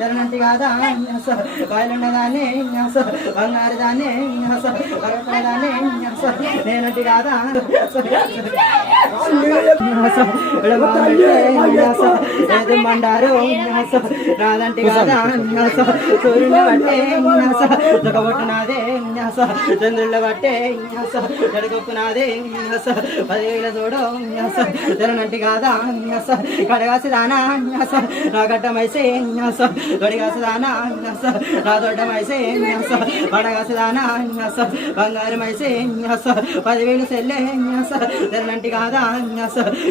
జనంటి కాదా బయలున్నదాన్ని బంగారు దాన్ని దాన్ని నేనంటి కాదా మండారు నాదంటి కాదా సూర్యుని బట్టే దుఃఖబొట్టునాదే చంద్రుల బట్టే జడగొప్పునాదే 10,000 చూడు జనంటి కాదా కడగాసిదానా నా గడ్డమైసే గడిగాసిదానా నా దొడ్డమైసే పడగాసిదానా బంగారమైసే 10,000 సెల్లే జనంటి కాదా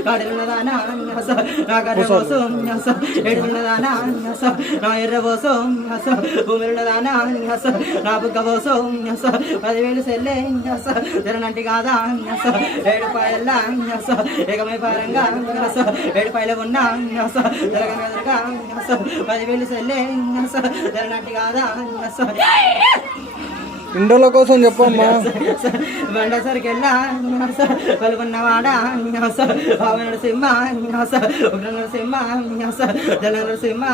కడలున్నదానా నా గడ్డబోసు ఎడున్నదానా నా ఎర్రబోసు భూమిలున్నదానా నా బుగ్గబోసు 10,000 సెల్లే జనంటి కాదా 7 రూపాయల ఏకమై పారంగా 7 రూపాయలు ఉన్నా జరగనగా 10,000 సెల్లే జరనట్టి కాదా ఇండోల కోసం చెప్పమ్మా బండ సరికెళ్ళా పలుకున్నవాడా పవనుడు సింహ ఉగ్రనుడు సింహ జననుడు సింహ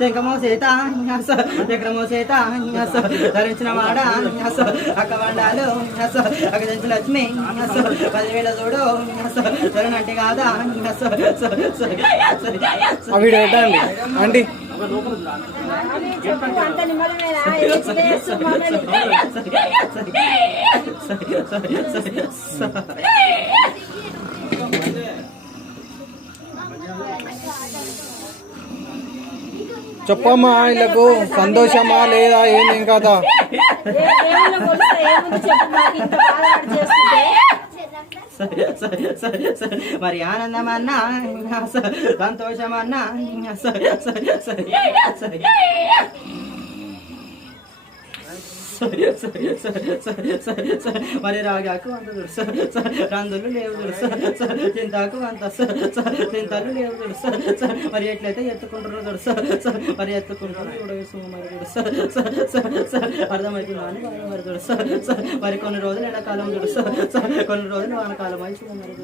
శంఖమో సీత చక్రమో సీత ధరించిన వాడా అక్క బండాలు అక్కదించి లక్ష్మి 10,000 చూడు జరనట్టి కాదా అవి పెట్టండి ఆంటీ చెప్పమ్మా వీళ్ళకు సంతోషమా లేదా ఏం కదా మరి ఆనందమన్నా సంతోషమన్నా మరి రాగాకు అంత తెలుసు రందులు లేవు తెలుసు చింతాకు అంత చింతలు లేవు తెలుసు మరి ఎట్లయితే ఎత్తుకుంటారో తెలుసు మరి ఎత్తుకుంటారు చూడవేసు మరి తెలుసు అర్థమవుతుందా అని మరి తెలుసు మరి కొన్ని రోజులు ఎండాకాలం తెలుసు కొన్ని రోజులు వానకాలం అయితే మరి